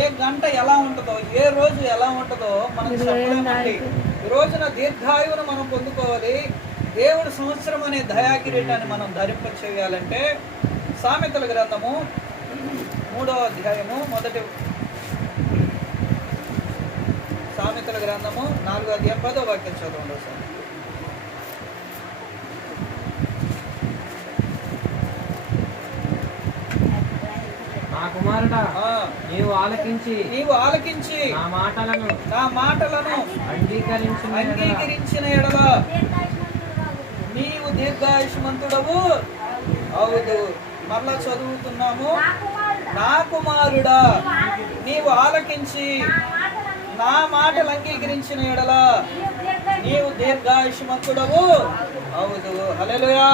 ఏ గంట ఎలా ఉంటుందో, ఏ రోజు ఎలా ఉంటుందో మనం చెప్పలేమండి. ఈ రోజున దీర్ఘాయువును మనం పొందుకోవాలి. దేవుడు సంవత్సరం అనే దయాకిరీటాన్ని మనం ధరింప చేయాలంటే సామెతల గ్రంథము 3వ అధ్యాయము సామెతల గ్రంథము 4వ అధ్యాయం 10వ వాక్యం చదవండి సార్. నా కుమారుడా, నీవు ఆలకించి నా మాటలను అంగీకరించిన ఎడల నీవు దీర్ఘాయుష్మంతుడవు అవుదు. మరలా చదువుతున్నాము. నా కుమారుడా, నీవు ఆలకించి నా మాటలు అంగీకరించిన ఎడల నీవు దీర్ఘాయుష్మంతుడవు అవుదు. హల్లెలూయా.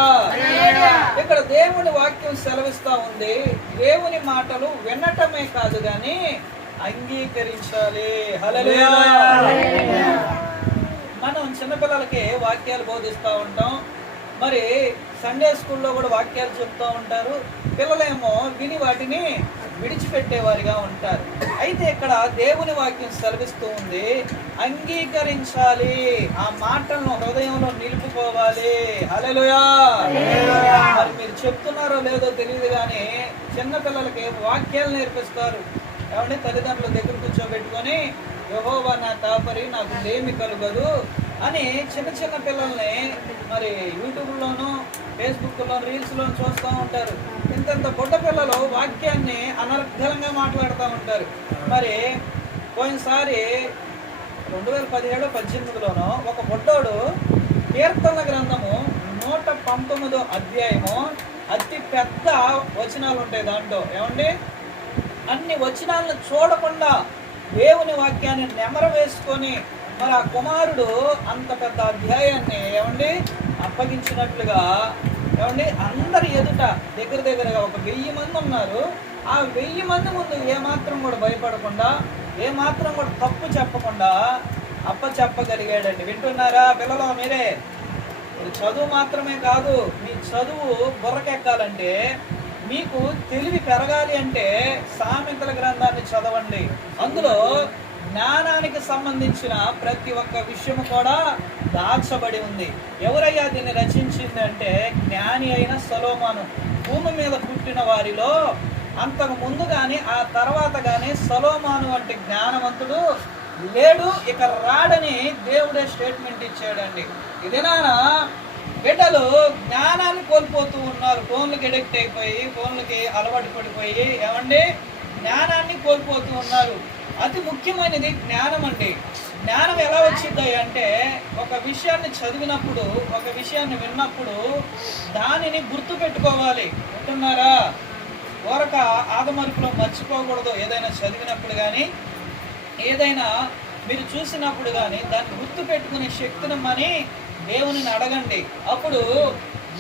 ఇక్కడ దేవుని వాక్యం సెలవిస్తా ఉంది, దేవుని మాటలు వినటమే కాదు గాని అంగీకరించాలి. హల్లెలూయా. మనం చిన్నపిల్లలకి వాక్యాలు బోధిస్తూ ఉంటాం. మరి సండే స్కూల్లో కూడా వాక్యాలు చెప్తూ ఉంటారు. పిల్లలేమో విని వాటిని విడిచిపెట్టేవారిగా ఉంటారు. అయితే ఇక్కడ దేవుని వాక్యం సెలవిస్తూ ఉంది, అంగీకరించాలి, ఆ మాటలను హృదయంలో నిలుపుకోవాలి. హల్లెలూయా. మరి మీరు చెప్తున్నారో లేదో తెలియదు కానీ చిన్నపిల్లలకి వాక్యాలు నేర్పిస్తారు. ఏమంటే తల్లిదండ్రుల దగ్గర కూర్చోబెట్టుకొని యెహోవా నా కాపరి, నాకు లేమి కలుగదు అని చిన్న చిన్న పిల్లల్ని మరి యూట్యూబ్లోను ఫేస్బుక్లో రీల్స్లో చూస్తూ ఉంటారు. ఇంత బుడ్డ పిల్లలు వాక్యాన్ని అనర్గళంగా మాట్లాడుతూ ఉంటారు. మరి పోయినసారి 2017-18లోనో ఒక బుడ్డోడు కీర్తనల గ్రంథము 119వ అధ్యాయము అతి పెద్ద వచనాలు ఉంటాయి దాంట్లో. ఏమండి, అన్ని వచనాలను చూడకుండా దేవుని వాక్యాన్ని నెమర వేసుకొని మరి ఆ కుమారుడు అంత పెద్ద అధ్యాయాన్ని ఏమండి అప్పగించినట్లుగా, ఏమండి అందరి ఎదుట దగ్గరగా ఒక 1000 మంది ఉన్నారు. ఆ 1000 మంది ముందు ఏమాత్రం కూడా భయపడకుండా, ఏమాత్రం కూడా తప్పు చెప్పకుండా చెప్పగలిగాడండి. వింటున్నారా పిల్లలు? మీరే చదువు మాత్రమే కాదు, మీ చదువు బుర్రకెక్కాలంటే, మీకు తెలివి పెరగాలి అంటే సామెతల గ్రంథాన్ని చదవండి. అందులో జ్ఞానానికి సంబంధించిన ప్రతి ఒక్క విషయము కూడా దాచబడి ఉంది. ఎవరయ్యా దీన్ని రచించింది అంటే జ్ఞాని అయిన సొలొమోను. భూమి మీద పుట్టిన వారిలో అంతకు ముందు కానీ ఆ తర్వాత కానీ సొలొమోను వంటి జ్ఞానవంతుడు లేడు, ఇక రాడని దేవుడే స్టేట్మెంట్ ఇచ్చాడండి. ఇదేనా బిడ్డలు జ్ఞానాన్ని కోల్పోతూ ఉన్నారు. ఫోన్లకి అడిక్ట్ అయిపోయి, ఫోన్లకి అలవాటు పడిపోయి ఏమండి జ్ఞానాన్ని కోల్పోతూ ఉన్నారు. అతి ముఖ్యమైనది జ్ఞానం అండి. జ్ఞానం ఎలా వచ్చింది అంటే ఒక విషయాన్ని చదివినప్పుడు, ఒక విషయాన్ని విన్నప్పుడు దానిని గుర్తు పెట్టుకోవాలి. అంటున్నారా? ఊరక ఆదమరుపులో మర్చిపోకూడదు. ఏదైనా చదివినప్పుడు కానీ, ఏదైనా మీరు చూసినప్పుడు కానీ దాన్ని గుర్తు పెట్టుకునే శక్తిని మని దేవునిని అడగండి. అప్పుడు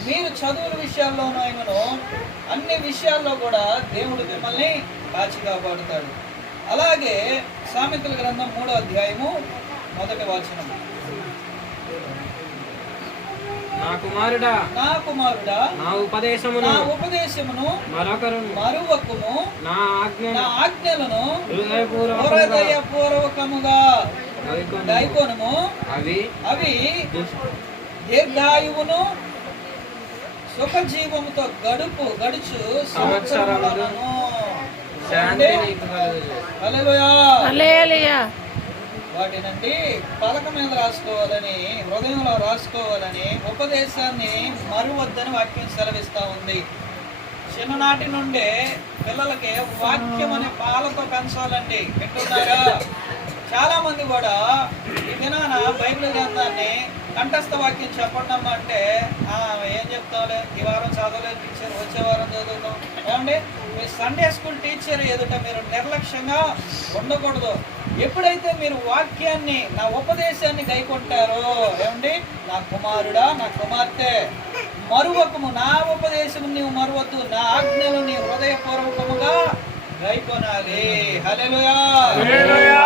మీరు చదువుల విషయాల్లోనూ ఆయనను అన్ని విషయాల్లో కూడా దేవుడు మిమ్మల్ని కాచి కాపాడుతాడు. అలాగే సామెతల గ్రంథం 3వ అధ్యాయము 1వ వచనం. నా కుమారుడా, నా ఉపదేశమును మరువకుము, నా ఆజ్ఞలను హృదయపూర్వకముగా గైకొనుము. అవి దీర్ఘాయువును సుఖజీవముతో గడుచు సంవత్సరములను. వాటినండి పలక మీద రాసుకోవాలని, హృదయంలో రాసుకోవాలని, ఉపదేశాన్ని మరువద్దని వాక్యం సెలవిస్తూ ఉంది. చిన్ననాటి నుండే పిల్లలకి వాక్యం అనే పాలతో పెంచాలండి. వింటున్నారా? చాలా మంది కూడా ఈ దినాన బైబిల్ గ్రంథాన్ని కంఠస్థ వాక్యం చెప్పండి అంటే ఏం చెప్తావులే, ఈ వారం చదవలేదు టీచర్, వచ్చే వారం చదువుతాం. ఏమండి, మీ సండే స్కూల్ టీచర్ ఎదుట మీరు నిర్లక్ష్యంగా ఉండకూడదు. ఎప్పుడైతే మీరు వాక్యాన్ని, నా ఉపదేశాన్ని గైకొంటారో, ఏమండి, నా కుమారుడా, నా కుమార్తె మరువకము, నా ఉపదేశము నీవు మరువద్దు, నా ఆజ్ఞలు నీ హృదయపూర్వకముగా గైకొనాలి. హల్లెలూయా.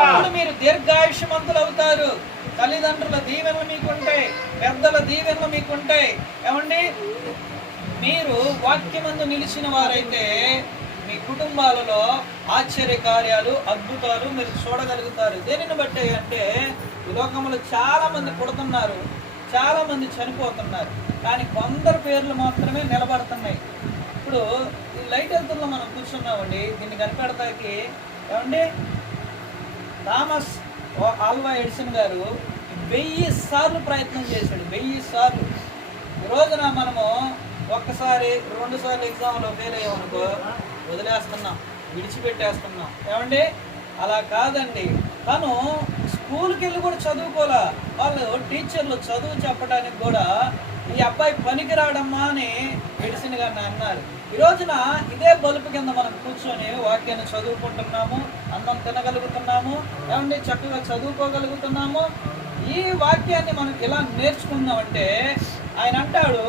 అప్పుడు మీరు దీర్ఘాయుష్మంతులు అవుతారు. తల్లిదండ్రుల దీవెనలు మీకుంటాయి, పెద్దల దీవెనలు మీకుంటాయి. ఏమండి, మీరు వాక్యమందు నిలిచిన వారైతే మీ కుటుంబాలలో ఆశ్చర్య కార్యాలు, అద్భుతాలు మీరు చూడగలుగుతారు. దేనిని బట్టి అంటే ఈ లోకంలో చాలా మంది పుడుతున్నారు, చాలా మంది చనిపోతున్నారు, కానీ కొందరు పేర్లు మాత్రమే నిలబడుతున్నాయి. ఇప్పుడు ఈ లైట్ వెళ్తుల్లో మనం కూర్చున్నామండి, దీన్ని కనిపెడతాకి ఏమండి థామస్ ఆల్వా ఎడిసన్ గారు 1000 సార్లు ప్రయత్నం చేశాడు. 1000 సార్లు. ఈ రోజున మనము ఒక్కసారి 2 సార్లు ఎగ్జామ్లో ఫెయిల్ అయ్యామనుకో వదిలేస్తున్నాం, విడిచిపెట్టేస్తున్నాం. ఏమండి అలా కాదండి, తను స్కూల్కి వెళ్ళి కూడా చదువుకోలే. వాళ్ళు టీచర్లు చదువు చెప్పడానికి కూడా ఈ అబ్బాయి పనికిరాడమ్మా అని ఎడిసన్ గారిని అన్నారు. ఈ రోజున ఇదే బలుపు కింద మనం కూర్చొని వాక్యాన్ని చదువుకుంటున్నాము, అన్నం తినగలుగుతున్నాము, ఏమండి చక్కగా చదువుకోగలుగుతున్నాము. ఈ వాక్యాన్ని మనం ఇలా నేర్చుకున్నామంటే ఆయన అంటాడు,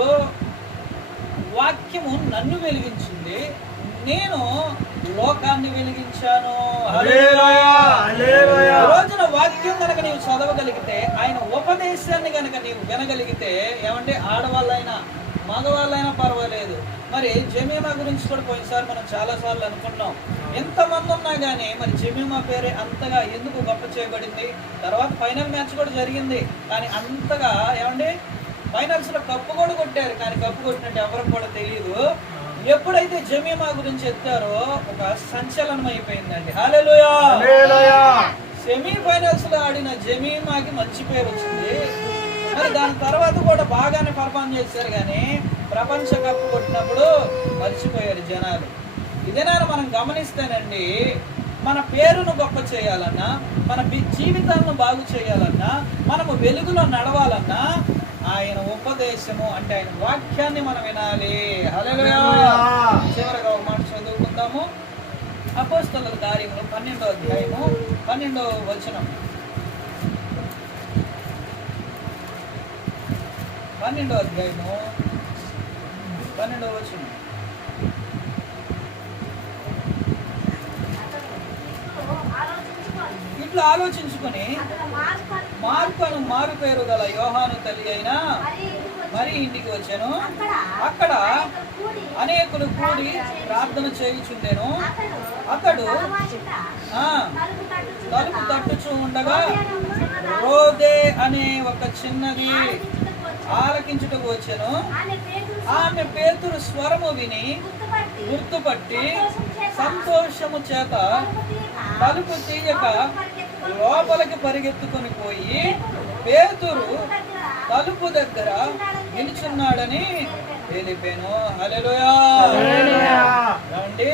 వాక్యము నన్ను వెలిగించింది, నేను లోకాన్ని వెలిగించాను. ఈ రోజున వాక్యం కనుక నీవు చదవగలిగితే, ఆయన ఉపదేశాన్ని కనుక నీవు వినగలిగితే, ఏమంటే ఆడవాళ్ళైనా మగవాళ్ళైనా పర్వాలేదు. మరి జమీమా గురించి కూడా పోయినసారి మనం చాలాసార్లు అనుకున్నాం. ఎంతమంది ఉన్నా కానీ మరి జమీమా పేరే అంతగా ఎందుకు గొప్ప చేయబడింది. తర్వాత ఫైనల్ మ్యాచ్ కూడా జరిగింది, కానీ అంతగా ఏమండి ఫైనల్స్లో కప్పు కూడా కొట్టారు, కానీ కప్పు కొట్టినట్టు ఎవరికి కూడా తెలియదు. ఎప్పుడైతే జమీమా గురించి ఎత్తారో ఒక సంచలనం అయిపోయిందండి. హల్లెలూయా. సెమీఫైనల్స్ లో ఆడిన జమీమాకి మంచి పేరు వచ్చింది. మరి దాని తర్వాత కూడా బాగానే పర్ఫామ్ చేశారు, కానీ ప్రపంచ కప్ కొట్టినప్పుడు మర్చిపోయారు జనాలు. ఇదేనా మనం గమనిస్తేనండి, మన పేరును గొప్ప చేయాలన్నా, మన జీవితాలను బాగు చేయాలన్నా, మనము వెలుగులో నడవాలన్నా ఆయన ఉపదేశము అంటే ఆయన వాక్యాన్ని మనం వినాలి. హల్లెలూయా. చివరగా ఒక మాట చదువుకుందాము. అపోస్తలుల కార్యములు 12వ అధ్యాయము 12వ వచనం. 12వ అధ్యాయము 12వ వచనం. ఇట్లా ఆలోచించుకొని మారు పేరు గల యోహాను తల్లి అయినా మరి ఇంటికి వచ్చాను. అక్కడ అనేకులు కూడి ప్రార్థన చేయుచుండెను. అతడు తలుపు తట్టుచూ ఉండగా రోదే అనే ఒక చిన్నది ఆలకించుటకు వచ్చాను. ఆమె పేతురు స్వరము విని గుర్తుపట్టి సంతోషము చేత తలుపు తీయక లోపలికి పరిగెత్తుకొని పోయి పేతురు తలుపు దగ్గర నిలుచున్నాడని తెలిపాను. హల్లెలూయా. ఏమండి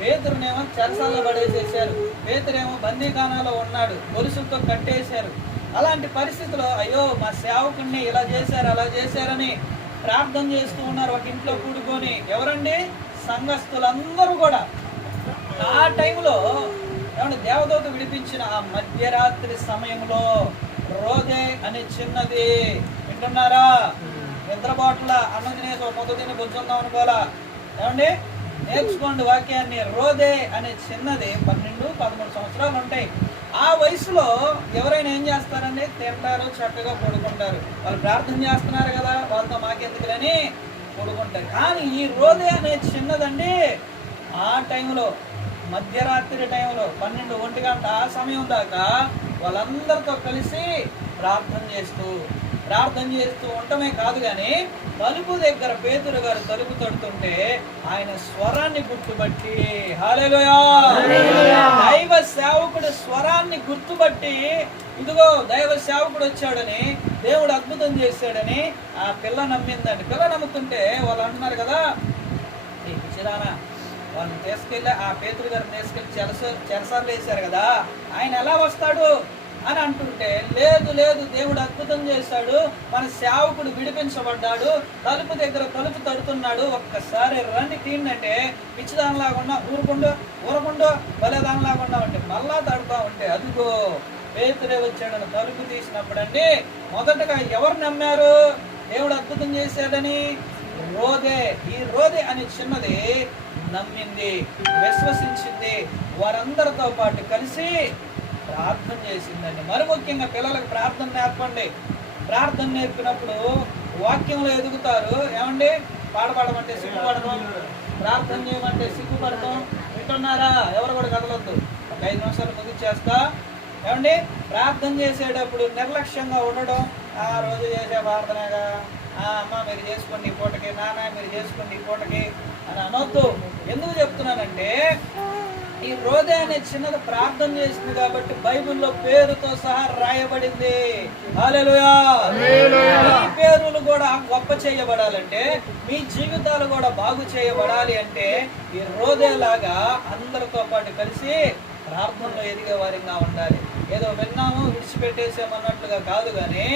పేతురునేమో చెరసాల్లో పడేసేసారు, పేతురేమో బందీఖానాలో ఉన్నాడు, గొలుసులతో కట్టేశారు. అలాంటి పరిస్థితిలో అయ్యో మా సేవకుడిని ఇలా చేశారు అలా చేశారని ప్రార్థన చేస్తూ ఉన్నారు ఒక ఇంట్లో కూడుకొని. ఎవరండి? సంఘస్థులందరూ కూడా. ఆ టైంలో ఏమంటే దేవదూత విడిపించిన ఆ మధ్యరాత్రి సమయంలో రోదే అనే చిన్నది, వింటున్నారా? నిద్రబాట్ల అన్నం తినేసి ఒక ముద్ద తిని బుజ్జుందాం అనుకోవాలా. ఏమండి నేర్చుకోండి వాక్యాన్ని. రోదే అనే చిన్నది 12-13 సంవత్సరాలు ఉంటాయి. ఆ వయసులో ఎవరైనా ఏం చేస్తారండి? తింటారు, చక్కగా పడుకుంటారు. వాళ్ళు ప్రార్థన చేస్తున్నారు కదా, వాళ్ళతో మాకెందుకులని పడుకుంటారు. కానీ ఈ రోదే అనే చిన్నదండి ఆ టైంలో మధ్యరాత్రి టైంలో 12-1 గంట ఆ సమయం దాకా వాళ్ళందరితో కలిసి ప్రార్థన చేస్తూ ఉండటమే కాదు, కానీ తలుపు దగ్గర పేతురు గారు తలుపు తడుతుంటే ఆయన స్వరాన్ని గుర్తుపట్టి, హల్లెలూయా, దైవ సేవకుడు స్వరాన్ని గుర్తుపట్టి, ఇదిగో దైవ సేవకుడు వచ్చాడని, దేవుడు అద్భుతం చేశాడని ఆ పిల్ల నమ్మిందండి. పిల్ల నమ్ముతుంటే వాళ్ళు అంటున్నారు కదా, పిచ్చిదానా వాళ్ళని తీసుకెళ్ళి ఆ పేతురు గారిని తీసుకెళ్ళి చెరసార్లు వేశారు కదా, ఆయన ఎలా వస్తాడు అని అంటుంటే, లేదు లేదు దేవుడు అద్భుతం చేశాడు, మన సేవకుడు విడిపించబడ్డాడు, తలుపు దగ్గర తలుపు తడుతున్నాడు, ఒక్కసారి రండి తీయండి. పిచ్చిదానిలాగున్నా ఊరకుండు భలేదానిలాగున్నా ఉంటే మళ్ళా తడుతూ ఉంటే అదిగో పేతురే వచ్చాడని తలుపు తీసినప్పుడు అండి మొదటగా ఎవరు నమ్మారు దేవుడు అద్భుతం చేశాడని? ఈ రోదే అని చిన్నది నమ్మింది, విశ్వసించింది, వారందరితో పాటు కలిసి ప్రార్థన చేసిందండి. మరి ముఖ్యంగా పిల్లలకు ప్రార్థన నేర్పండి. ప్రార్థన నేర్పినప్పుడు వాక్యంలో ఎదుగుతారు. ఏమండి పాడమంటే సిగ్గుపడదాం, ప్రార్థన చేయమంటే సిగ్గుపడతాం. వింటున్నారా? ఎవరు కూడా కదలొద్దు. ఒక 5 నిమిషాలు ముగించేస్తా. ఏమండి, ప్రార్థన చేసేటప్పుడు నిర్లక్ష్యంగా ఉండడం. ఆ రోజు చేసే ప్రార్థనగా, అమ్మ మీరు చేసుకోండి ఈ పూటకి, నాన్న మీరు చేసుకోండి ఈ పూటకి అని అనొద్దు. ఎందుకు చెప్తున్నానంటే, ఈ రోజే అనే చిన్నది ప్రార్థన చేసింది కాబట్టి బైబిల్లో పేరుతో సహా రాయబడింది. హల్లెలూయా. మీ పేరులు కూడా గొప్ప చేయబడాలంటే, మీ జీవితాలు కూడా బాగు చేయబడాలి అంటే, ఈ రోజేలాగా అందరితో పాటు కలిసి ప్రార్థనలో ఎదిగే వారిగా ఉండాలి. ఏదో విన్నాము విడిచిపెట్టేసామన్నట్లుగా కాదు. కానీ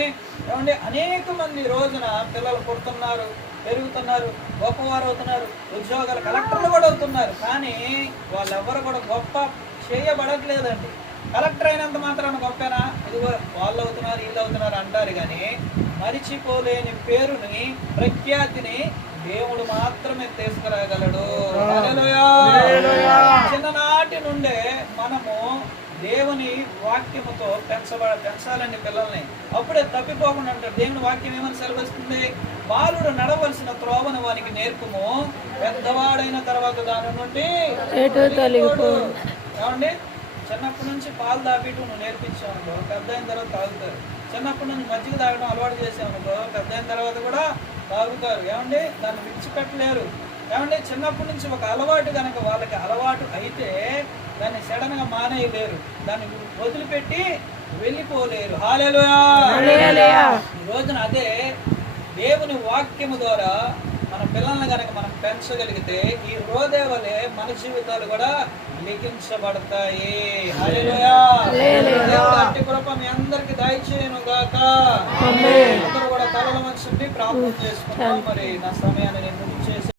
ఏమంటే అనేక మంది రోజున పిల్లలు పుడుతున్నారు, పెరుగుతున్నారు, గొప్పవారు అవుతున్నారు, ఉద్యోగాలు కలెక్టర్లు కూడా అవుతున్నారు. కానీ వాళ్ళెవ్వరు కూడా గొప్ప చేయబడట్లేదండి. కలెక్టర్ అయినంత మాత్రాన గొప్పనా? ఇదిగో వాళ్ళు అవుతున్నారు వీళ్ళు అవుతున్నారు అంటారు. కానీ మరిచిపోలేని పేరుని, ప్రఖ్యాతిని దేవుడు మాత్రమే తీసుకురాగలడు. చిన్ననాటి నుండే మనము దేవుని వాక్యముతో పెంచాలండి పిల్లల్ని. అప్పుడే తప్పిపోకుండా అంటారు. దేవుని వాక్యం ఏమని సెలవిస్తుంది? బాలుడు నడవలసిన త్రోవను వానికి నేర్పుము, పెద్దవాడైన తర్వాత దాని నుండి ఏమండి, చిన్నప్పటి నుంచి పాలు తాపిటూ నువ్వు నేర్పించావు, పెద్ద అయిన తర్వాత తాగుతారు. చిన్నప్పటి నుంచి మజ్జిగ తాగడం అలవాటు చేసామనుకో, పెద్ద అయిన తర్వాత కూడా తాగుతారు. ఏమండి, దాన్ని విడిచిపెట్టలేరు. ఏమంటే చిన్నప్పటి నుంచి ఒక అలవాటు కనుక వాళ్ళకి అలవాటు అయితే దాన్ని సడన్ గా మానేయలేరు, దాన్ని వదిలిపెట్టి వెళ్ళిపోలేరు. హల్లెలూయా. ఈ రోజున అదే దేవుని వాక్యము ద్వారా మన పిల్లల్ని కనుక మనం పెంచగలిగితే ఈ రోజే వలె మన జీవితాలు కూడా లిఖించబడతాయి. హల్లెలూయా. అట్టి కృప మీ అందరికి దయచేయును గాక. అందరూ కూడా తలల వంచండి, ప్రార్థన చేసుకుంటాం. మరి నా సమయాన్ని నేను